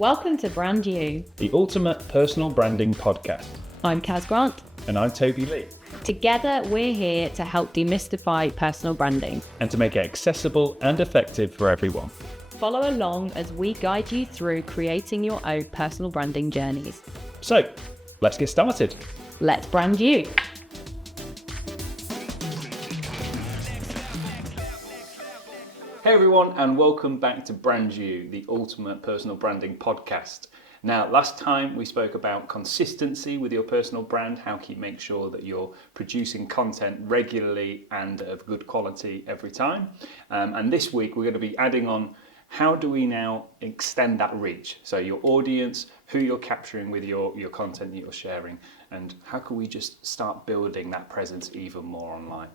Welcome to Brand You, the ultimate personal branding podcast. I'm Kaz Grant. And I'm Toby Lee. Together, we're here to help demystify personal branding and to make it accessible and effective for everyone. Follow along as we guide you through creating your own personal branding journeys. So, let's get started. Let's brand you. Hey everyone, and welcome back to Brand You, the ultimate personal branding podcast. Now, last time we spoke about consistency with your personal brand, how can you make sure that you're producing content regularly and of good quality every time. And this week we're going to be adding on how do we now extend that reach? So your audience, who you're capturing with your content that you're sharing, and how can we just start building that presence even more online?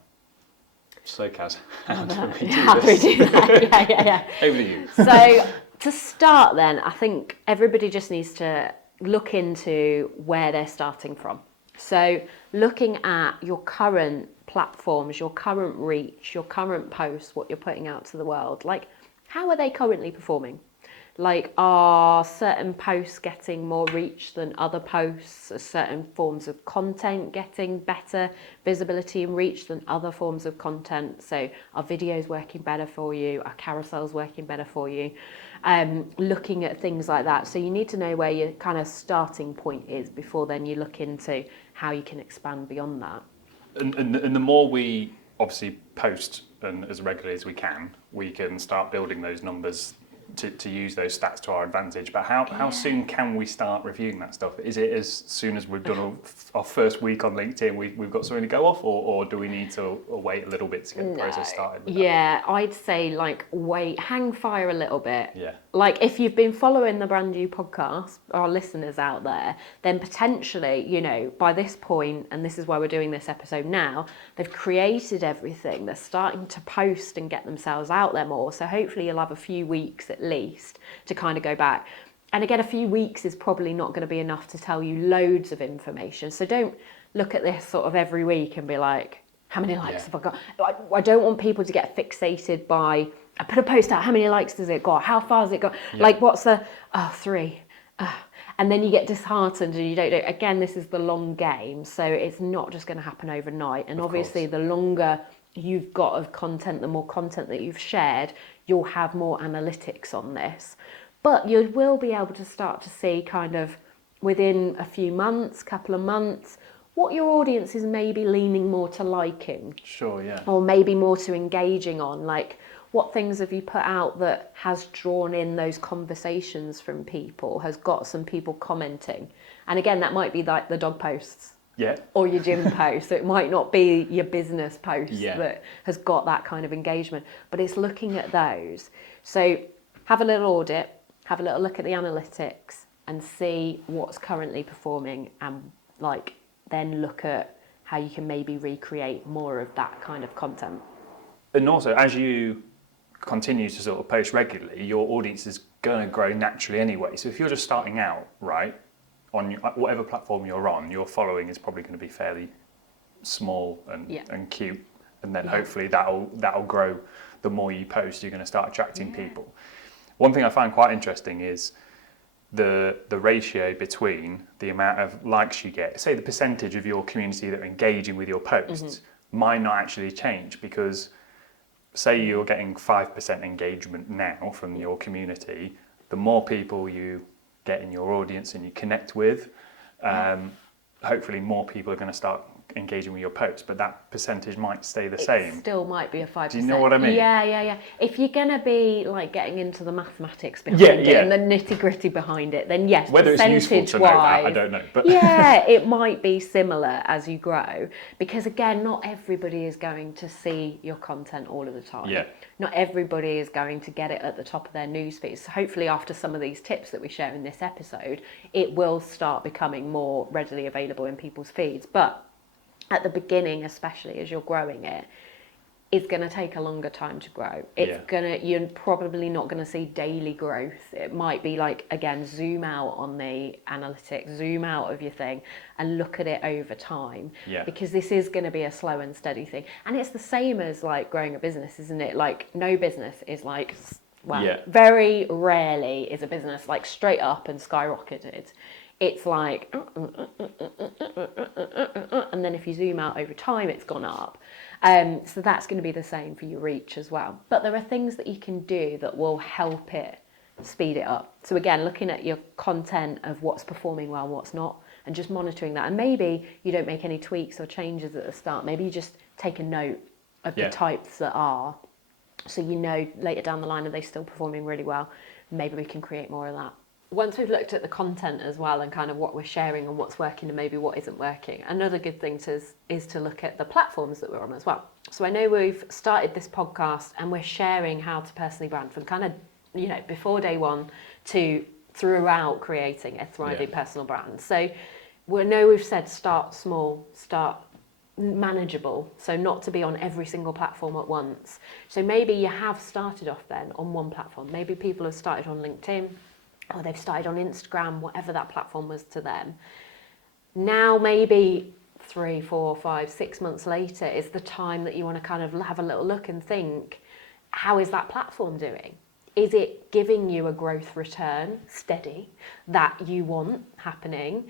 So Kaz, how do we do this? Yeah. Over to you. So to start then, I think everybody just needs to look into where they're starting from. So looking at your current platforms, your current reach, your current posts, what you're putting out to the world, like how are they currently performing? Like, are certain posts getting more reach than other posts? Are certain forms of content getting better visibility and reach than other forms of content? So are videos working better for you? Are carousels working better for you? Looking at things like that. So you need to know where your kind of starting point is before then you look into how you can expand beyond that. And the more we obviously post and as regularly as we can start building those numbers to use those stats to our advantage. But how soon can we start reviewing that stuff? Is it as soon as we've done our first week on LinkedIn, we've got something to go off, or do we need to wait a little bit to get the process started with that? I'd say hang fire a little bit. Yeah. Like if you've been following the Brand New podcast, our listeners out there, then potentially, by this point, and this is why we're doing this episode now, they've created everything. They're starting to post and get themselves out there more. So hopefully you'll have a few weeks at least to kind of go back. And again, a few weeks is probably not going to be enough to tell you loads of information. So don't look at this sort of every week and be like, how many likes have I got? I don't want people to get fixated by, I put a post out, how many likes does it got? How far has it got? Yeah. Like what's the, 3. And then you get disheartened and you don't know. Again, this is the long game. So it's not just going to happen overnight. And obviously the longer you've got of content, the more content that you've shared, you'll have more analytics on this. But you will be able to start to see kind of within a few months, couple of months, what your audience is maybe leaning more to liking. Sure, yeah. Or maybe more to engaging on. Like, what things have you put out that has drawn in those conversations from people, has got some people commenting? And again, that might be like the dog posts. Yeah. Or your gym post. So it might not be your business post that has got that kind of engagement, but it's looking at those. So have a little audit, have a little look at the analytics and see what's currently performing, and then look at how you can maybe recreate more of that kind of content. And also, as you continue to sort of post regularly, your audience is going to grow naturally anyway. So if you're just starting out, right, on whatever platform you're on, your following is probably going to be fairly small and cute, and then hopefully that'll grow. The more you post, you're going to start attracting people. One thing I find quite interesting is the ratio between the amount of likes you get. Say the percentage of your community that are engaging with your posts might not actually change, because say you're getting 5% engagement now from your community, the more people you get in your audience and you connect with, hopefully more people are going to start engaging with your posts, but that percentage might stay the same. Still might be a 5%. Do you know what I mean? Yeah. If you're going to be getting into the mathematics behind it and the nitty gritty behind it, then yes, whether it's useful to know that, I don't know. But it might be similar as you grow, because again, not everybody is going to see your content all of the time. Yeah. Not everybody is going to get it at the top of their newsfeed. So hopefully after some of these tips that we share in this episode, it will start becoming more readily available in people's feeds. But at the beginning, especially as you're growing it, it's going to take a longer time to grow. You're probably not going to see daily growth. It might be again, zoom out on the analytics, zoom out of your thing and look at it over time. Because this is going to be a slow and steady thing. And it's the same as growing a business, isn't it? No business is Well, Yeah. very rarely is a business like straight up and skyrocketed. It's like, and then if you zoom out over time, it's gone up. So that's going to be the same for your reach as well. But there are things that you can do that will help it speed it up. So again, looking at your content of what's performing well, what's not, and just monitoring that. And maybe you don't make any tweaks or changes at the start. Maybe you just take a note of the types that are, so you know later down the line, are they still performing really well? Maybe we can create more of that. Once we've looked at the content as well and kind of what we're sharing and what's working and maybe what isn't working, another good thing is to look at the platforms that we're on as well. So I know we've started this podcast and we're sharing how to personally brand from kind of, you know, before day one to throughout creating a thriving personal brand. So we know we've said start small, start manageable, so not to be on every single platform at once. So maybe you have started off then on one platform. Maybe people have started on LinkedIn, or they've started on Instagram, whatever that platform was to them. Now maybe 3, 4, 5, 6 months later is the time that you want to kind of have a little look and think, how is that platform doing? Is it giving you a growth return, steady, that you want happening?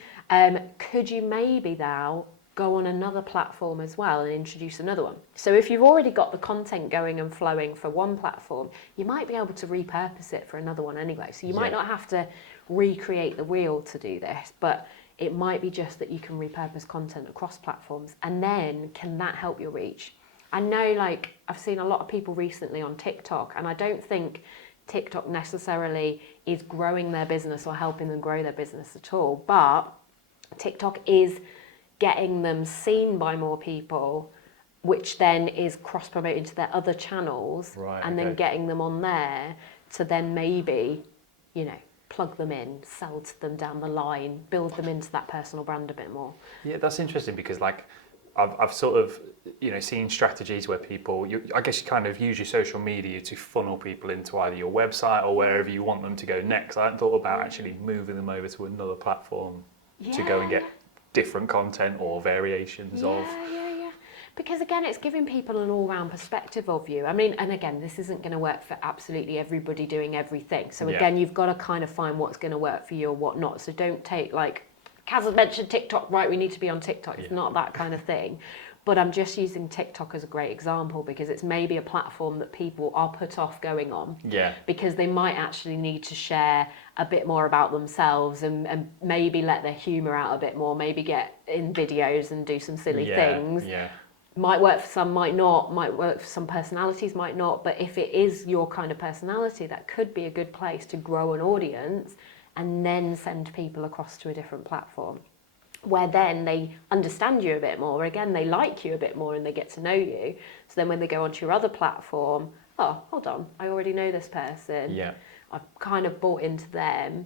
Could you maybe now go on another platform as well and introduce another one? So if you've already got the content going and flowing for one platform, you might be able to repurpose it for another one anyway. So you might not have to recreate the wheel to do this, but it might be just that you can repurpose content across platforms. And then can that help your reach? I know, like, I've seen a lot of people recently on TikTok, and I don't think TikTok necessarily is growing their business or helping them grow their business at all, but TikTok is getting them seen by more people, which then is cross-promoting to their other channels, and then getting them on there to then maybe, you know, plug them in, sell to them down the line, build them into that personal brand a bit more. Yeah, that's interesting because, like, I've sort of, you know, seen strategies where people, I guess you kind of use your social media to funnel people into either your website or wherever you want them to go next. I hadn't thought about actually moving them over to another platform to go and get different content or variations of. Because again, it's giving people an all-round perspective of you. I mean, and again, this isn't going to work for absolutely everybody doing everything. So again, you've got to kind of find what's going to work for you or what not. So don't take, like, Kaz has mentioned TikTok, right, we need to be on TikTok. It's not that kind of thing. But I'm just using TikTok as a great example because it's maybe a platform that people are put off going on. Because they might actually need to share a bit more about themselves and maybe let their humour out a bit more, maybe get in videos and do some silly things. Might work for some, might not, might work for some personalities, might not. But if it is your kind of personality, that could be a good place to grow an audience and then send people across to a different platform, where then they understand you a bit more. Again, they like you a bit more and they get to know you. So then when they go onto your other platform, oh, hold on, I already know this person. I've kind of bought into them.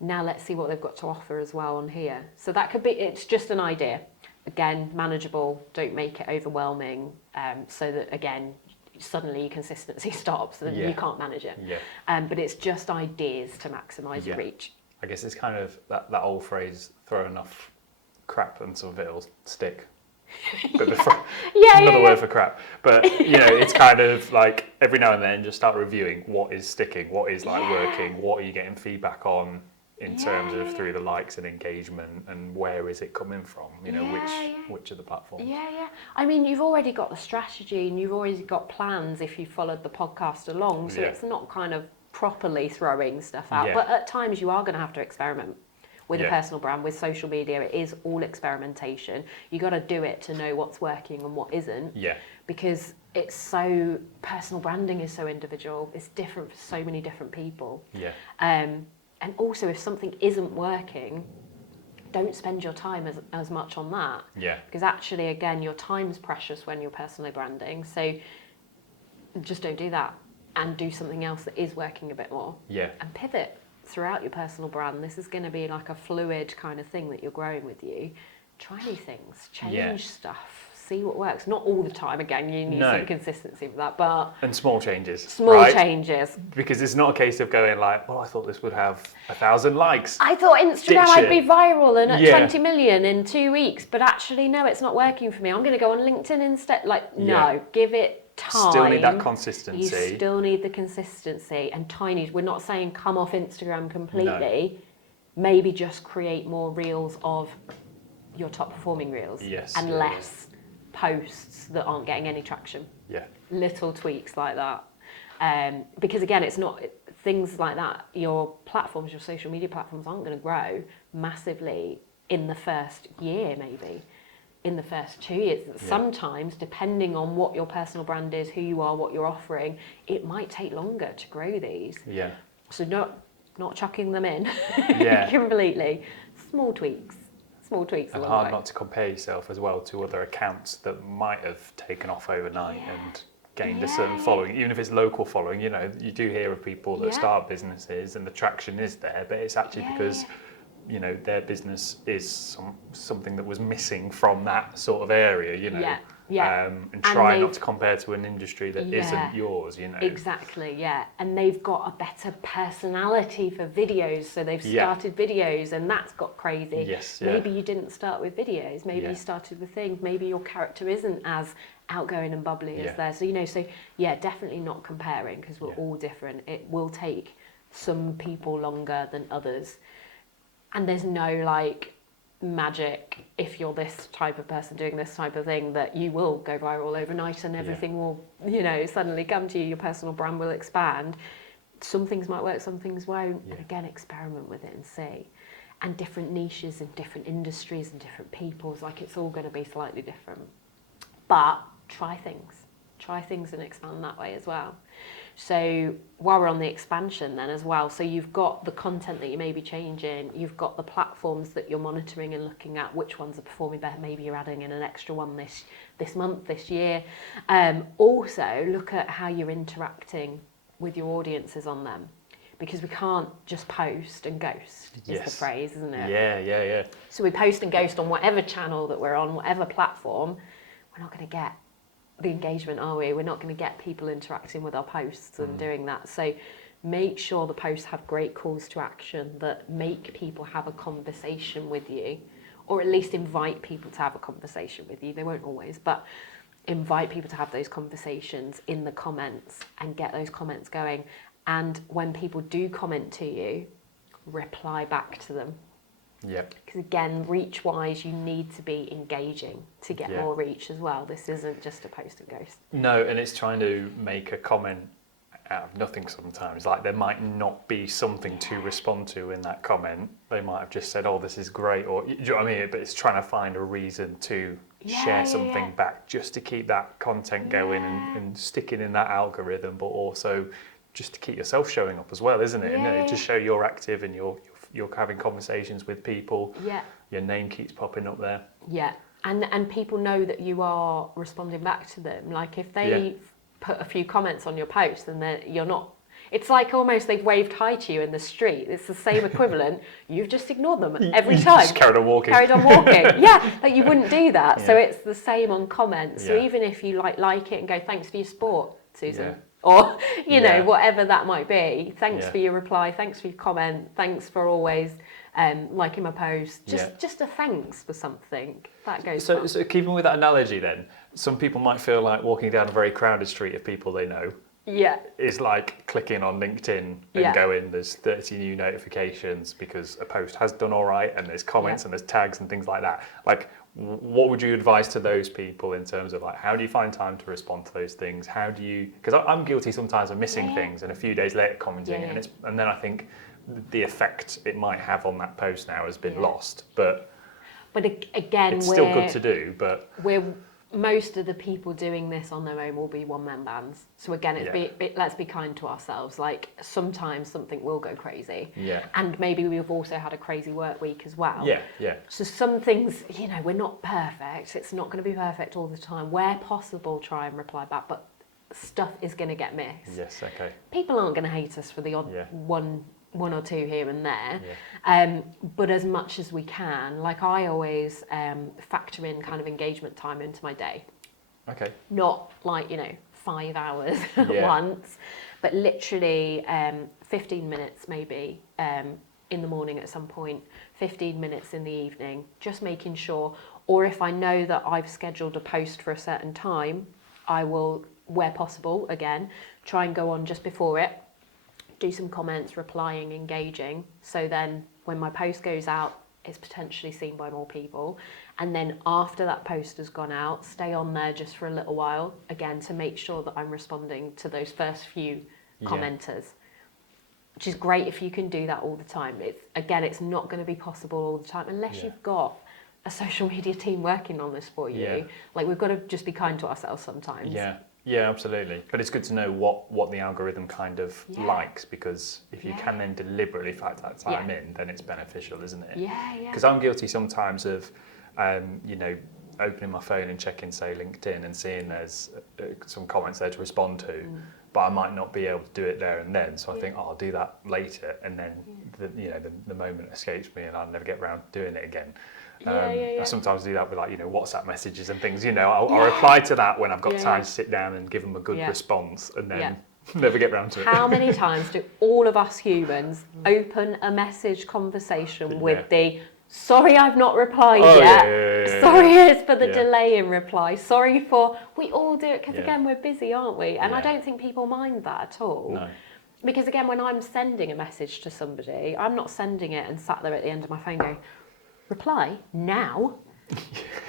Now let's see what they've got to offer as well on here. So that could be, it's just an idea. Again, manageable, don't make it overwhelming, so that, again, suddenly your consistency stops and you can't manage it. But it's just ideas to maximise your reach. I guess it's kind of that old phrase, throw enough crap and some of it'll stick. But another word for crap. But, you know, it's kind of like every now and then just start reviewing what is sticking, what is like working, what are you getting feedback on in terms of through the likes and engagement, and where is it coming from, you know, which of the platforms. I mean, you've already got the strategy and you've already got plans if you followed the podcast along, so it's not kind of properly throwing stuff out, but at times you are going to have to experiment with a personal brand, with social media. It is all experimentation. You got to do it to know what's working and what isn't, because it's so, personal branding is so individual, it's different for so many different people. And also, if something isn't working, don't spend your time as much on that. Because actually, again, your time's precious when you're personally branding. So just don't do that and do something else that is working a bit more. And pivot throughout your personal brand. This is going to be like a fluid kind of thing that you're growing with you. Try new things, change stuff, see what works. Not all the time, again, you need some consistency with that, but... And small changes. Small changes. Because it's not a case of going like, well, I thought this would have 1,000 likes. I thought Instagram I'd be viral and at 20 million in 2 weeks, but actually, no, it's not working for me. I'm going to go on LinkedIn instead. Like, no, give it time. Still need that consistency. You still need the consistency and tiny. We're not saying come off Instagram completely. No. Maybe just create more reels of your top performing reels. Yes. And less posts that aren't getting any traction. Yeah. Little tweaks like that. Because again, it's not things like that. Your platforms, your social media platforms aren't going to grow massively in the first year, maybe. In the first 2 years. Sometimes, depending on what your personal brand is, who you are, what you're offering, it might take longer to grow these. Yeah. So not chucking them in Yeah. completely. Small tweaks. And hard not to compare yourself as well to other accounts that might have taken off overnight and gained a certain following. Even if it's local following, you know, you do hear of people that start businesses and the traction is there, but it's actually because you know, their business is something that was missing from that sort of area, you know. And try not to compare to an industry that isn't yours, you know. Exactly, yeah. And they've got a better personality for videos, so they've started videos and that's got crazy. Yes, maybe you didn't start with videos, maybe you started with things, maybe your character isn't as outgoing and bubbly as theirs. So, you know, definitely not comparing because we're all different. It will take some people longer than others. And there's no like magic if you're this type of person doing this type of thing that you will go viral overnight and everything will, you know, suddenly come to you, your personal brand will expand. Some things might work, some things won't. And again, experiment with it and see. And different niches and different industries and different peoples, like it's all going to be slightly different. But try things and expand that way as well. So while we're on the expansion then as well, so you've got the content that you may be changing, you've got the platforms that you're monitoring and looking at which ones are performing better, maybe you're adding in an extra one this month, this year. Also look at how you're interacting with your audiences on them, because we can't just post and ghost is the phrase, isn't it? Yeah. So we post and ghost on whatever channel that we're on, whatever platform, we're not going to get the engagement, are we? We're not going to get people interacting with our posts and doing that. So make sure the posts have great calls to action that make people have a conversation with you, or at least invite people to have a conversation with you. They won't always, but invite people to have those conversations in the comments and get those comments going. And when people do comment to you, reply back to them. Yeah. Because again, reach-wise, you need to be engaging to get more reach as well. This isn't just a post and ghost. No, and it's trying to make a comment out of nothing sometimes. Like there might not be something to respond to in that comment. They might have just said, oh, this is great, or do you know what I mean? But it's trying to find a reason to share something back just to keep that content going and sticking in that algorithm, but also just to keep yourself showing up as well, isn't it? And to show you're active and you're having conversations with people. Yeah. Your name keeps popping up there. Yeah. And people know that you are responding back to them. Like if they put a few comments on your post and then you're not, it's like almost they've waved hi to you in the street. It's the same equivalent. You've just ignored them every time. Just carried on walking. Yeah, like you wouldn't do that. So it's the same on comments. So even if you like it and go, thanks for your support, Susan. Or, you know, whatever that might be. Thanks for your reply. Thanks for your comment. Thanks for always liking my post. Just a thanks for something. That goes so keeping with that analogy then, some people might feel like walking down a very crowded street of people they know is like clicking on LinkedIn and going, there's 30 new notifications because a post has done all right and there's comments and there's tags and things like that. Like, what would you advise to those people in terms of like, how do you find time to respond to those things? How do you, because I'm guilty sometimes of missing things and a few days later commenting and then I think the effect it might have on that post now has been lost. But again, it's still good to do, but most of the people doing this on their own will be one-man bands. So again, let's be kind to ourselves. Like sometimes something will go crazy. Yeah. And maybe we've also had a crazy work week as well. Yeah. So some things, you know, we're not perfect. It's not going to be perfect all the time. Where possible, try and reply back. But stuff is going to get missed. Yes, okay. People aren't going to hate us for the odd one or two here and there, but as much as we can, like I always factor in kind of engagement time into my day. Okay. Not like, 5 hours at once, but literally 15 minutes maybe in the morning at some point, 15 minutes in the evening, just making sure, or if I know that I've scheduled a post for a certain time, I will where possible, again, try and go on just before it, do some comments, replying, engaging. So then when my post goes out, it's potentially seen by more people. And then after that post has gone out, stay on there just for a little while, again, to make sure that I'm responding to those first few commenters, which is great if you can do that all the time. It's not going to be possible all the time unless you've got a social media team working on this for you. Yeah. Like, we've got to just be kind to ourselves sometimes. Yeah, absolutely. But it's good to know what the algorithm kind of likes, because if you can then deliberately factor that time in, then it's beneficial, isn't it? Yeah. Because I'm guilty sometimes of, opening my phone and checking, say, LinkedIn and seeing there's some comments there to respond to, but I might not be able to do it there and then. So I think, I'll do that later, and then the moment escapes me and I'll never get around to doing it again. I sometimes do that with WhatsApp messages and things. I'll reply to that when I've got time to sit down and give them a good response, and then never get round to it. How many times do all of us humans open a message conversation with the "Sorry, I've not replied yet. Sorry, it's for the delay in reply. Sorry for..." We all do it because again, we're busy, aren't we? And I don't think people mind that at all. No. Because again, when I'm sending a message to somebody, I'm not sending it and sat there at the end of my phone going, "Reply now."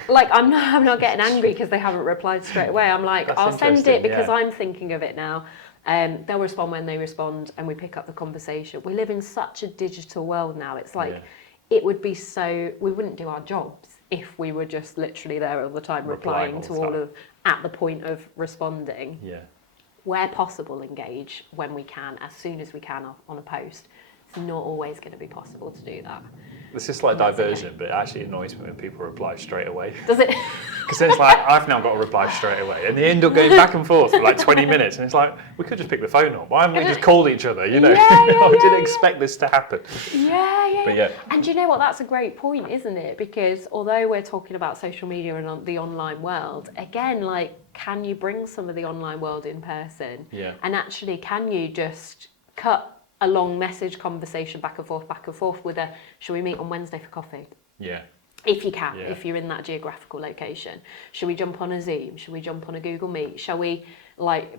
Like, I'm not getting angry because they haven't replied straight away. I'm like, I'll send it because I'm thinking of it now. They'll respond when they respond, and we pick up the conversation. We live in such a digital world now. It's like, it would be we wouldn't do our jobs if we were just literally there all the time, replying to all of, at the point of responding. Yeah. Where possible, engage when we can, as soon as we can on a post. It's not always going to be possible to do that. It's just like diversion, but it actually annoys me when people reply straight away. Does it? Because it's like, I've now got to reply straight away, and they end up going back and forth for like 20 minutes, and it's like, we could just pick the phone up. Why haven't we just called each other, I didn't expect this to happen. Yeah. And you know what, that's a great point, isn't it? Because although we're talking about social media and the online world, again, like, can you bring some of the online world in person? Yeah. And actually, can you just cut a long message conversation back and forth with "Shall we meet on Wednesday for coffee?" Yeah. If you can, if you're in that geographical location. Shall we jump on a Zoom? Shall we jump on a Google Meet? Shall we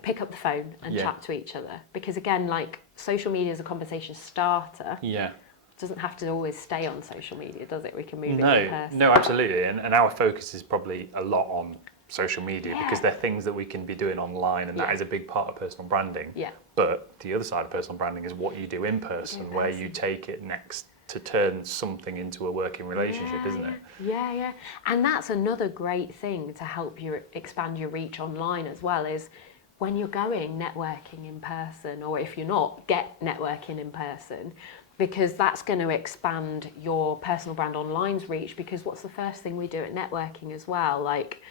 pick up the phone and chat to each other? Because again, social media is a conversation starter. Yeah. It doesn't have to always stay on social media, does it? We can move it in person. No, absolutely. And our focus is probably a lot on social media because they're things that we can be doing online, and that is a big part of personal branding. Yeah. But the other side of personal branding is what you do in person, where you take it next to turn something into a working relationship, isn't it? Yeah. And that's another great thing to help you expand your reach online as well, is when you're going networking in person, or if you're not, get networking in person, because that's going to expand your personal brand online's reach. Because what's the first thing we do at networking as well? Like,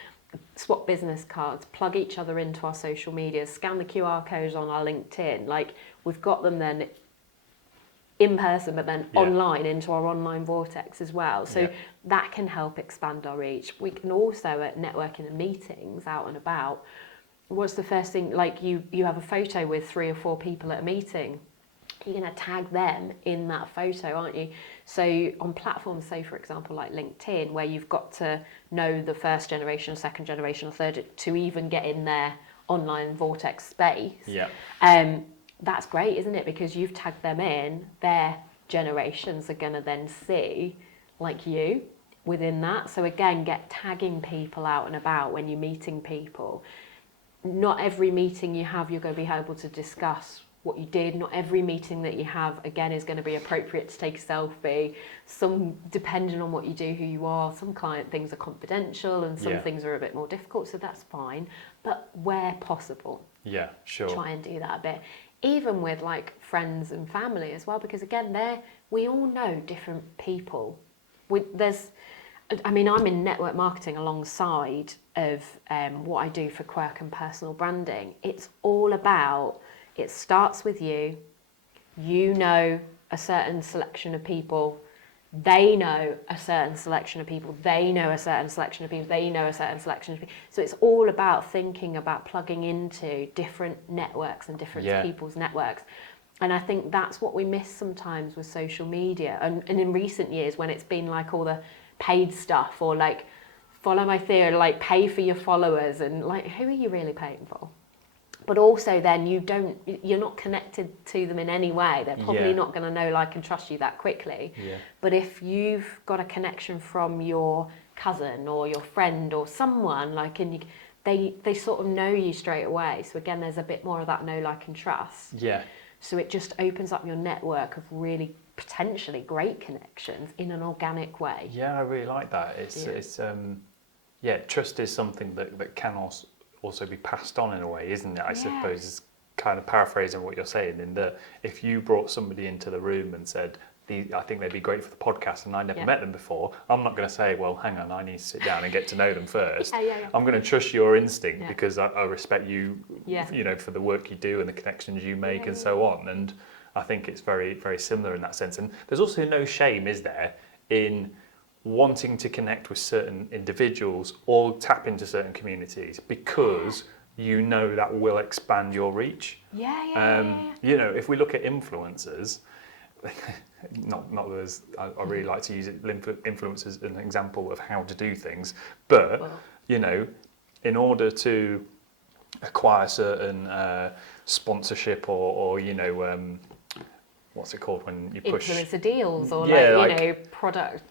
swap business cards, plug each other into our social media, scan the QR codes on our LinkedIn. Like, we've got them then in person, but then online into our online vortex as well. So that can help expand our reach. We can also, at networking and meetings out and about, what's the first thing, like you have a photo with 3 or 4 people at a meeting, you're going to tag them in that photo, aren't you? So on platforms, say for example like LinkedIn, where you've got to know the first generation, second generation, or third to even get in their online vortex space. That's great, isn't it? Because you've tagged them in, their generations are going to then see like you within that. So again, get tagging people out and about when you're meeting people. Not every meeting you have, you're going to be able to discuss what you did. Not every meeting that you have, again, is going to be appropriate to take a selfie. Some, depending on what you do, who you are, some client things are confidential and some things are a bit more difficult, so that's fine. But where possible, try and do that a bit. Even with like friends and family as well, because again, we all know different people. I'm in network marketing alongside of what I do for Quirk and personal branding. It's all about, it starts with you. You know a certain selection of people. They know a certain selection of people. They know a certain selection of people. They know a certain selection of people. So it's all about thinking about plugging into different networks and different people's networks. And I think that's what we miss sometimes with social media. And in recent years, when it's been like all the paid stuff, or like follow my theory, like pay for your followers, and like, who are you really paying for? But also then you're not connected to them in any way. They're probably not going to know, like, and trust you that quickly. Yeah. But if you've got a connection from your cousin or your friend or someone, like, and they sort of know you straight away. So again, there's a bit more of that know, like, and trust. Yeah. So it just opens up your network of really potentially great connections in an organic way. Yeah, I really like that. Trust is something that can also be passed on in a way, isn't it? I suppose is kind of paraphrasing what you're saying, in that if you brought somebody into the room and said, I think they'd be great for the podcast, and I never met them before, I'm not going to say, well, hang on, I need to sit down and get to know them first. I'm going to trust your instinct because I respect you, you know, for the work you do and the connections you make and so on. And I think it's very, very similar in that sense. And there's also no shame, is there, in wanting to connect with certain individuals or tap into certain communities because you know that will expand your reach. You know, if we look at influencers, not as I really like to use influencers as an example of how to do things, but you know, in order to acquire certain sponsorship or you know, what's it called when you push influencer deals or like you know, product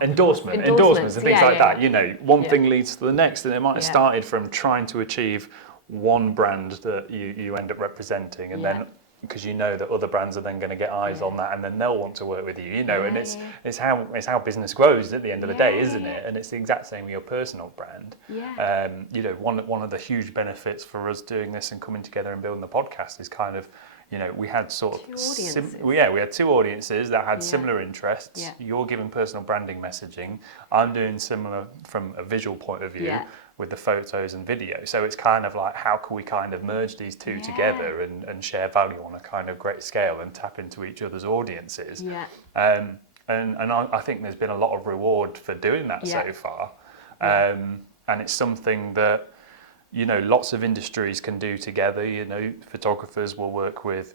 endorsements and things like that. You know, one thing leads to the next, and it might have started from trying to achieve one brand that you end up representing, and then because you know that other brands are then going to get eyes on that, and then they'll want to work with you. You know, and it's how business grows at the end of the day, isn't it? And it's the exact same with your personal brand. You know, one of the huge benefits for us doing this and coming together and building the podcast is kind of, you know, we had sort of we had two audiences that had similar interests. You're giving personal branding messaging. I'm doing similar from a visual point of view with the photos and video. So it's kind of like, how can we kind of merge these two together and share value on a kind of great scale and tap into each other's audiences? And I think there's been a lot of reward for doing that so far. And it's something that, you know, lots of industries can do together. You know, photographers will work with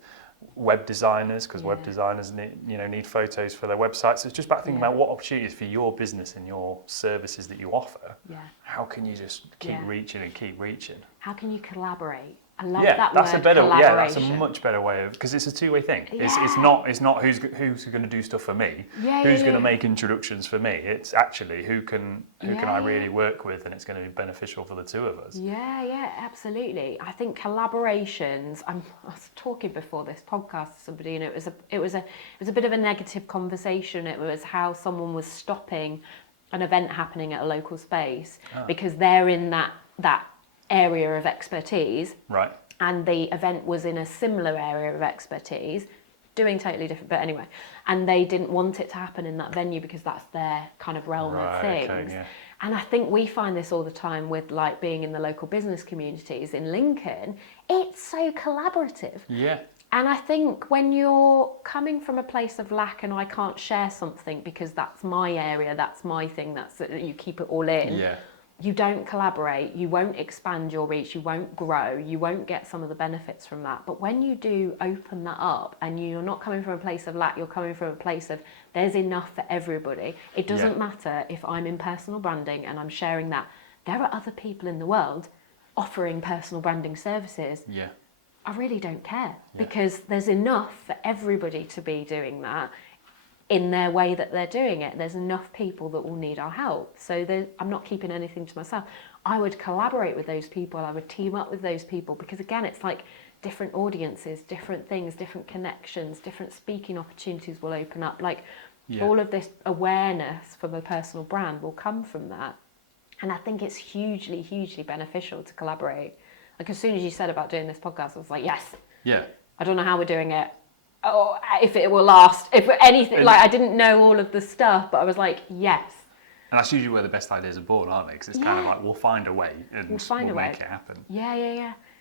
web designers because web designers need photos for their websites. So it's just about thinking about what opportunities for your business and your services that you offer. How can you just keep reaching and keep reaching? How can you collaborate? I love that that's word, that's a much better way of, because it's a two-way thing. It's not who's going to do stuff for me, who's going to make introductions for me. It's actually who can I really work with, and it's going to be beneficial for the two of us. Absolutely. I think collaborations. I was talking before this podcast to somebody, and it was a bit of a negative conversation. It was how someone was stopping an event happening at a local space because they're in that area of expertise, right? And the event was in a similar area of expertise, doing totally different, but anyway, and they didn't want it to happen in that venue because that's their kind of realm of things. And I think we find this all the time with, like, being in the local business communities in Lincoln. It's so collaborative. And I think when you're coming from a place of lack and I can't share something because that's my area, that's my thing, you keep it all in. You don't collaborate, you won't expand your reach, you won't grow, you won't get some of the benefits from that. But when you do open that up and you're not coming from a place of lack, you're coming from a place of there's enough for everybody. It doesn't matter if I'm in personal branding and I'm sharing that. There are other people in the world offering personal branding services. I really don't care because there's enough for everybody to be doing that in their way that they're doing it. There's enough people that will need our help. So I'm not keeping anything to myself. I would collaborate with those people. I would team up with those people because, again, it's like different audiences, different things, different connections, different speaking opportunities will open up. Like all of this awareness from a personal brand will come from that. And I think it's hugely, hugely beneficial to collaborate. Like, as soon as you said about doing this podcast, I was like, yes. I don't know how we're doing it. Oh, if it will last, if anything, like, I didn't know all of the stuff, but I was like, yes. And that's usually where the best ideas are born, aren't they? Because it's kind of like, we'll find a way and we'll make it happen.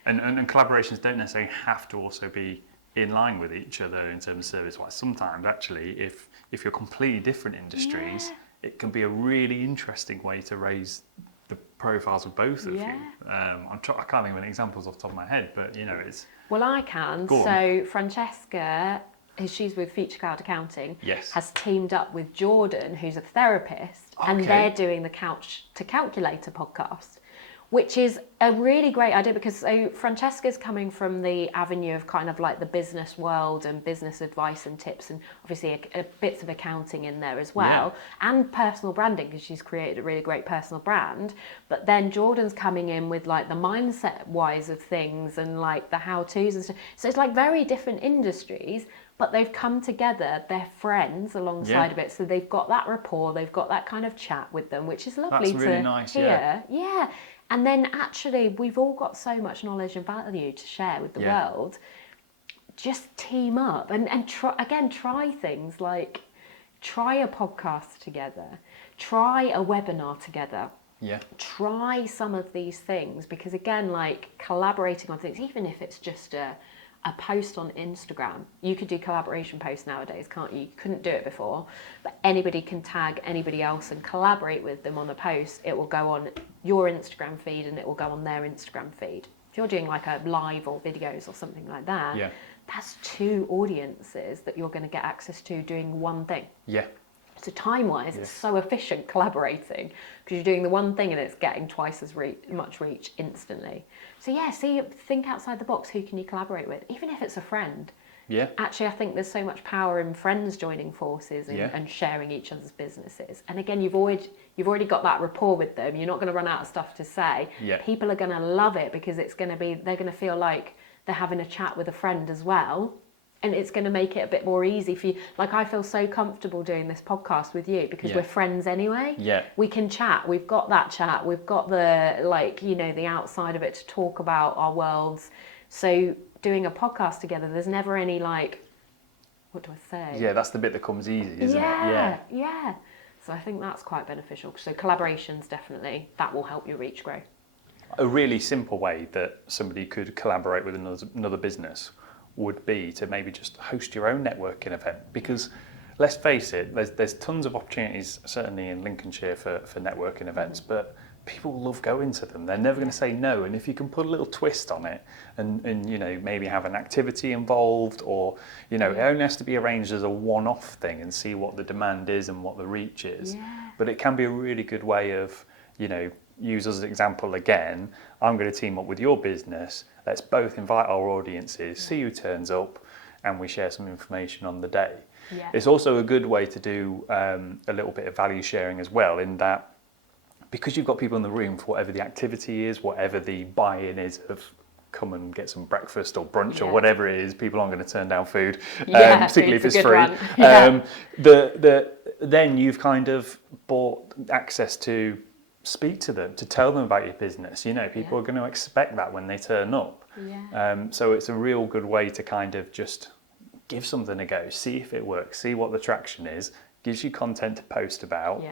And collaborations don't necessarily have to also be in line with each other in terms of service. Like, sometimes, actually, if you're completely different industries, it can be a really interesting way to raise the profiles of both of you. I can't think of any examples off the top of my head, but, you know, it's... Well, I can. So Francesca, she's with Future Cloud Accounting, has teamed up with Jordan, who's a therapist, and they're doing the Couch to Calculator podcast, which is a really great idea, because so Francesca's coming from the avenue of kind of like the business world and business advice and tips, and obviously a bits of accounting in there as well, and personal branding, because she's created a really great personal brand. But then Jordan's coming in with like the mindset wise of things and like the how-tos and stuff. So it's like very different industries, but they've come together, they're friends alongside of it, so they've got that rapport, they've got that kind of chat with them, which is lovely That's really to nice, hear. Yeah. And then actually, we've all got so much knowledge and value to share with the world. Just team up and try things like try a podcast together, try a webinar together. Yeah. Try some of these things, because again, like collaborating on things, even if it's just a post on Instagram. You could do collaboration posts nowadays, can't you? You couldn't do it before, but anybody can tag anybody else and collaborate with them on the post. It will go on your Instagram feed and it will go on their Instagram feed. If you're doing like a live or videos or something like that, that's 2 audiences that you're going to get access to doing one thing. Yeah. So time-wise, it's so efficient collaborating, because you're doing the one thing and it's getting twice as much reach instantly. So think outside the box. Who can you collaborate with? Even if it's a friend. Yeah. Actually, I think there's so much power in friends joining forces and sharing each other's businesses. And again, you've already got that rapport with them. You're not going to run out of stuff to say. Yeah. People are going to love it, because they're going to feel like they're having a chat with a friend as well. And it's going to make it a bit more easy for you. Like, I feel so comfortable doing this podcast with you because we're friends anyway. Yeah. We can chat. We've got that chat. We've got the, the outside of it to talk about our worlds. So doing a podcast together, there's never any what do I say? Yeah, that's the bit that comes easy, isn't it? Yeah. So I think that's quite beneficial. So collaborations, definitely, that will help your reach grow. A really simple way that somebody could collaborate with another business would be to maybe just host your own networking event, because let's face it, there's tons of opportunities, certainly in Lincolnshire, for networking events, but people love going to them. They're never going to say no. And if you can put a little twist on it and maybe have an activity involved, or it only has to be arranged as a one-off thing, and see what the demand is and what the reach is. But it can be a really good way of use us as an example again. I'm going to team up with your business. Let's both invite our audiences, see who turns up, and we share some information on the day. It's also a good way to do a little bit of value sharing as well, in that because you've got people in the room for whatever the activity is, whatever the buy-in is of come and get some breakfast or brunch or whatever it is, people aren't going to turn down food, particularly if it's free. Then you've kind of bought access to speak to them, to tell them about your business. People are going to expect that when they turn up. So it's a real good way to kind of just give something a go, see if it works, see what the traction is, gives you content to post about,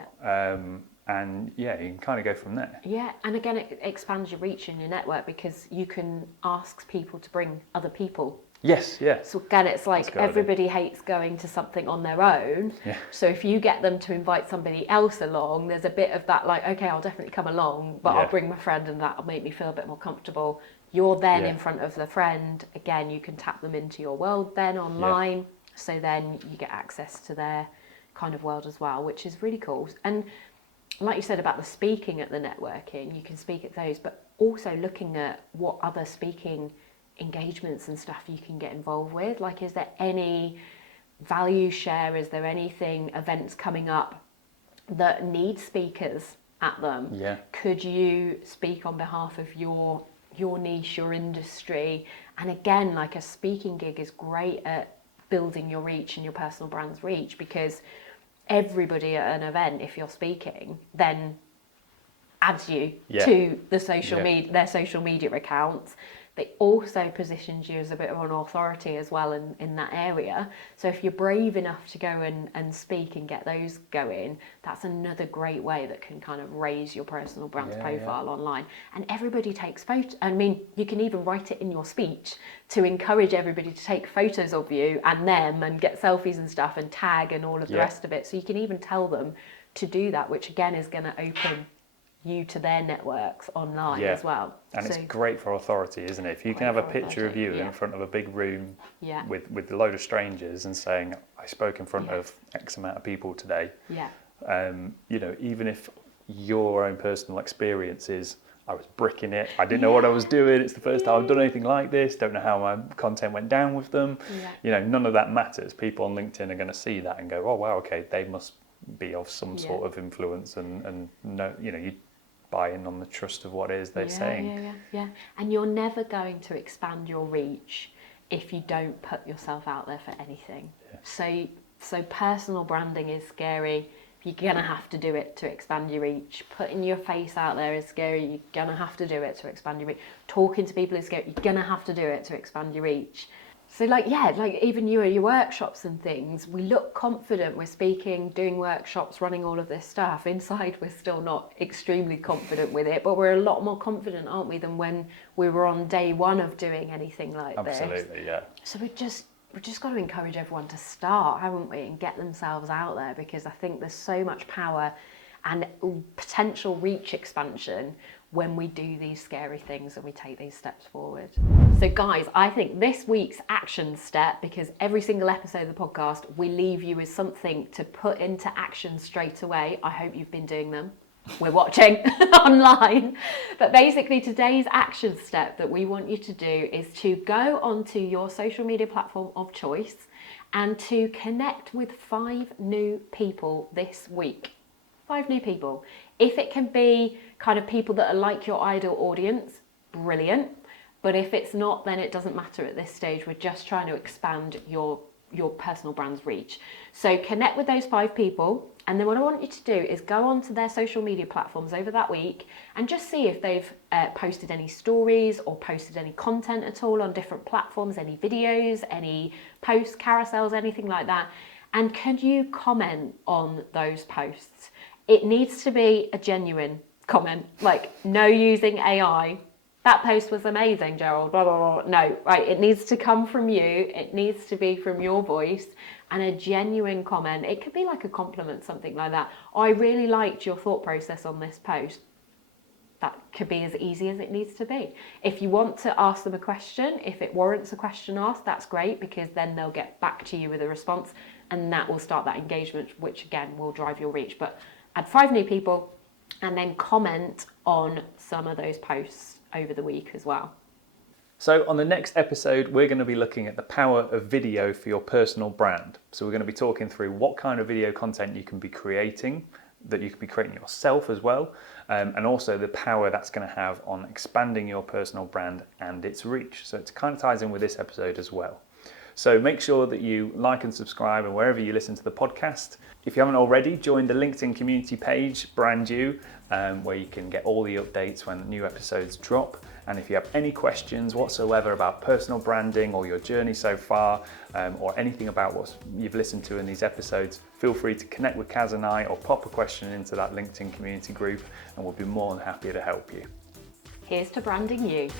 and you can kind of go from there. And again, it expands your reach in your network, because you can ask people to bring other people. So again, it's like everybody hates going to something on their own. So if you get them to invite somebody else along, there's a bit of that, like, okay, I'll definitely come along, but I'll bring my friend, and that'll make me feel a bit more comfortable. You're then in front of the friend. Again, you can tap them into your world then online. So then you get access to their kind of world as well, which is really cool. And like you said about the speaking at the networking, you can speak at those, but also looking at what other speaking engagements and stuff you can get involved with. Like, is there any value share? Is there anything, events coming up that need speakers at them? Could you speak on behalf of your niche, your industry? And again, like, a speaking gig is great at building your reach and your personal brand's reach, because everybody at an event, if you're speaking, then adds you to the social media, their social media accounts. They also positions you as a bit of an authority as well in that area. So if you're brave enough to go and speak and get those going, that's another great way that can kind of raise your personal brand's profile online. And everybody takes photos. I mean, you can even write it in your speech to encourage everybody to take photos of you and them and get selfies and stuff and tag and all of the rest of it. So you can even tell them to do that, which again is going to open you to their networks online as well. And it's great for authority, isn't it? If you can have a picture of you in front of a big room with a load of strangers and saying, I spoke in front of X amount of people today. Even if your own personal experiences I was bricking it. I didn't know what I was doing. It's the first time I've done anything like this. Don't know how my content went down with them. Yeah. You know, none of that matters. People on LinkedIn are going to see that and go, oh, wow, okay, they must be of some sort of influence and know, you know, you buy in on the trust of what it is they're saying. Yeah. And you're never going to expand your reach if you don't put yourself out there for anything. Yeah. So personal branding is scary. You're gonna have to do it to expand your reach. Putting your face out there is scary. You're gonna have to do it to expand your reach. Talking to people is scary. You're gonna have to do it to expand your reach. So like even you at your workshops and things, we look confident. We're speaking, doing workshops, running all of this stuff. Inside, we're still not extremely confident with it, but we're a lot more confident, aren't we, than when we were on day one of doing anything like this. Absolutely, yeah. So we've just got to encourage everyone to start, haven't we, and get themselves out there, because I think there's so much power and potential reach expansion when we do these scary things and we take these steps forward. So guys, I think this week's action step, because every single episode of the podcast, we leave you with something to put into action straight away. I hope you've been doing them. We're watching online. But basically today's action step that we want you to do is to go onto your social media platform of choice and to connect with 5 new people this week. 5 new people. If it can be kind of people that are like your ideal audience, brilliant. But if it's not, then it doesn't matter at this stage. We're just trying to expand your personal brand's reach. So connect with those 5 people. And then what I want you to do is go onto their social media platforms over that week and just see if they've posted any stories or posted any content at all on different platforms, any videos, any posts, carousels, anything like that. And can you comment on those posts? It needs to be a genuine comment, like no using AI. That post was amazing, Gerald, blah, blah, blah. No, right, it needs to come from you. It needs to be from your voice and a genuine comment. It could be like a compliment, something like that. I really liked your thought process on this post. That could be as easy as it needs to be. If you want to ask them a question, if it warrants a question asked, that's great, because then they'll get back to you with a response and that will start that engagement, which again will drive your reach. But add 5 new people and then comment on some of those posts over the week as well. So on the next episode, we're going to be looking at the power of video for your personal brand. So we're going to be talking through what kind of video content you can be creating, that you can be creating yourself as well, and also the power that's going to have on expanding your personal brand and its reach. So it kind of ties in with this episode as well. So make sure that you like and subscribe and wherever you listen to the podcast. If you haven't already, join the LinkedIn community page, brand new, where you can get all the updates when new episodes drop. And if you have any questions whatsoever about personal branding or your journey so far, or anything about what you've listened to in these episodes, feel free to connect with Kaz and I or pop a question into that LinkedIn community group and we'll be more than happy to help you. Here's to branding you.